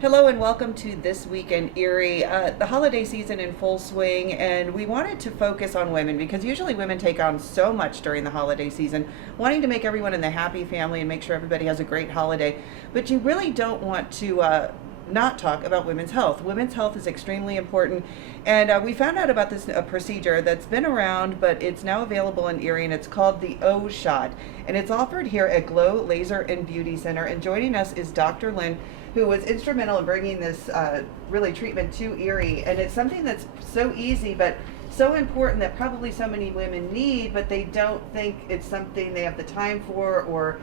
Hello and welcome to This Week in Erie. The holiday season in full swing, and we wanted to focus on women because usually women take on so much during the holiday season, wanting to make everyone in the happy family and make sure everybody has a great holiday. But you really don't want to not talk about women's health. Women's health is extremely important, and we found out about this procedure that's been around, but it's now available in Erie, and it's called the O shot, and it's offered here at Glow Laser and Beauty Center. And joining us is Dr. Lynn, who was instrumental in bringing this really treatment to Erie. And it's something that's so easy, but so important that probably so many women need, but they don't think it's something they have the time for, or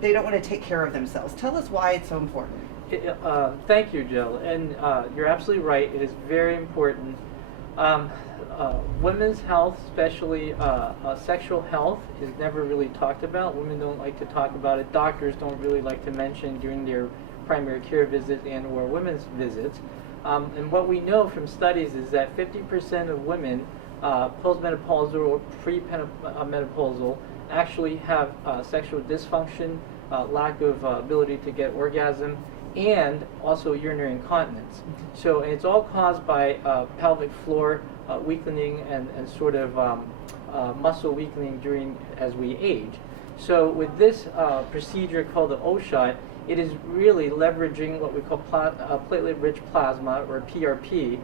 they don't want to take care of themselves. Tell us why it's so important. Thank you, Jill. And you're absolutely right. It is very important. Women's health, especially sexual health, is never really talked about. Women don't like to talk about it. Doctors don't really like to mention during their primary care visits and or women's visits. And what we know from studies is that 50% of women postmenopausal or pre-menopausal actually have sexual dysfunction, lack of ability to get orgasm, and also urinary incontinence. So it's all caused by pelvic floor weakening and sort of muscle weakening as we age. So with this procedure called the O shot, it is really leveraging what we call platelet-rich plasma, or PRP,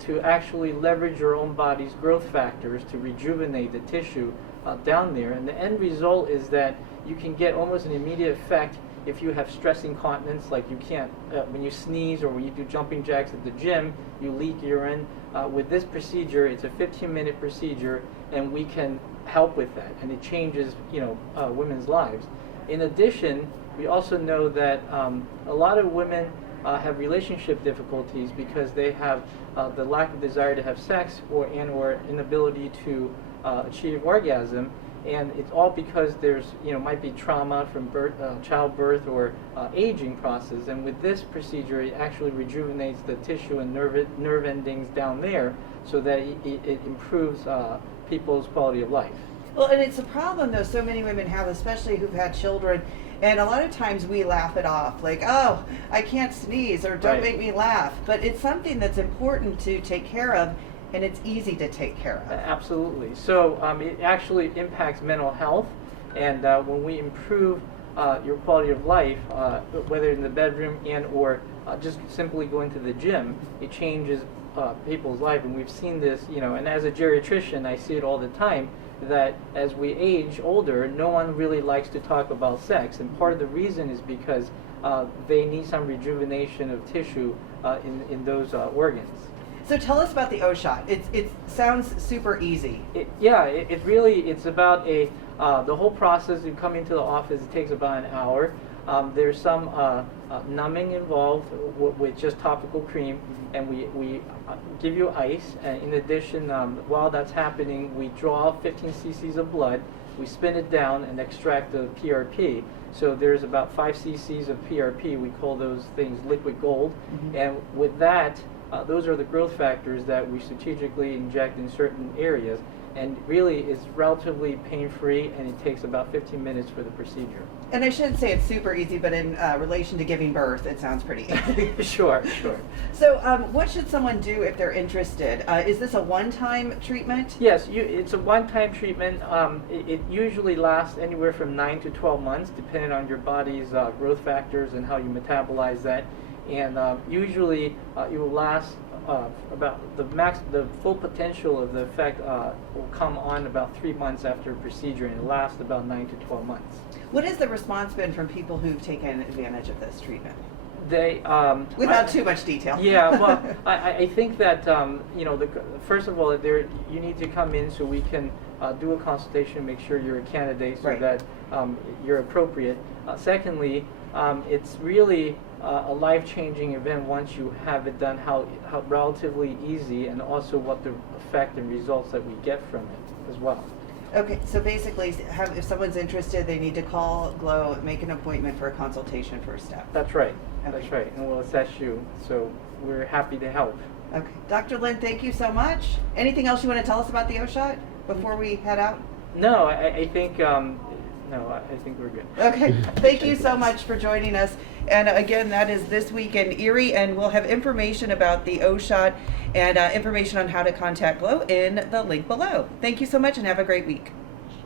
to actually leverage your own body's growth factors to rejuvenate the tissue down there. And the end result is that you can get almost an immediate effect if you have stress incontinence, like you can't, when you sneeze or when you do jumping jacks at the gym, you leak urine. With this procedure, it's a 15-minute procedure, and we can help with that, and it changes, women's lives. In addition, we also know that a lot of women have relationship difficulties because they have the lack of desire to have sex or inability to achieve orgasm, and it's all because there's might be trauma from childbirth or aging process. And with this procedure, it actually rejuvenates the tissue and nerve endings down there, so that it improves people's quality of life. Well, and it's a problem though so many women have, especially who've had children, and a lot of times we laugh it off, like, oh, I can't sneeze, or don't make me laugh. But it's something that's important to take care of, and it's easy to take care of. Absolutely. So it actually impacts mental health, and when we improve your quality of life, whether in the bedroom and or just simply going to the gym, it changes people's life. And we've seen this, and as a geriatrician, I see it all the time, that as we age older, no one really likes to talk about sex, and part of the reason is because they need some rejuvenation of tissue in those organs. So tell us about the O shot. It sounds super easy. It's about the whole process. You come into the office, it takes about an hour. There's some numbing involved with just topical cream, and we give you ice. And in addition, while that's happening, we draw 15 cc's of blood, we spin it down and extract the PRP. So there's about 5 cc's of PRP. We call those things liquid gold. Mm-hmm. And with that, those are the growth factors that we strategically inject in certain areas. And really, it's relatively pain-free, and it takes about 15 minutes for the procedure. And I shouldn't say it's super easy, but in relation to giving birth, it sounds pretty easy. Sure. So what should someone do if they're interested? Is this a one-time treatment? Yes, it's a one-time treatment. It usually lasts anywhere from 9 to 12 months, depending on your body's growth factors and how you metabolize that. And usually it will last about the full potential of the effect will come on about 3 months after a procedure, and it lasts about 9 to 12 months. What has the response been from people who've taken advantage of this treatment? They without too much detail. Yeah, well, I think that first of all, you need to come in so we can do a consultation, make sure you're a candidate, so that you're appropriate. Secondly, it's really a life-changing event once you have it done, how relatively easy, and also what the effect and results that we get from it as well. Okay, so basically, if someone's interested, they need to call Glow, make an appointment for a consultation first step. That's right. Okay. That's right, and we'll assess you. So we're happy to help. Okay, Dr. Lynn, thank you so much. Anything else you want to tell us about the O shot before we head out? No, I think No, I think we're good. Okay, thank you so much for joining us. And again, that is this week in Erie, and we'll have information about the O-Shot and information on how to contact Glow in the link below. Thank you so much and have a great week.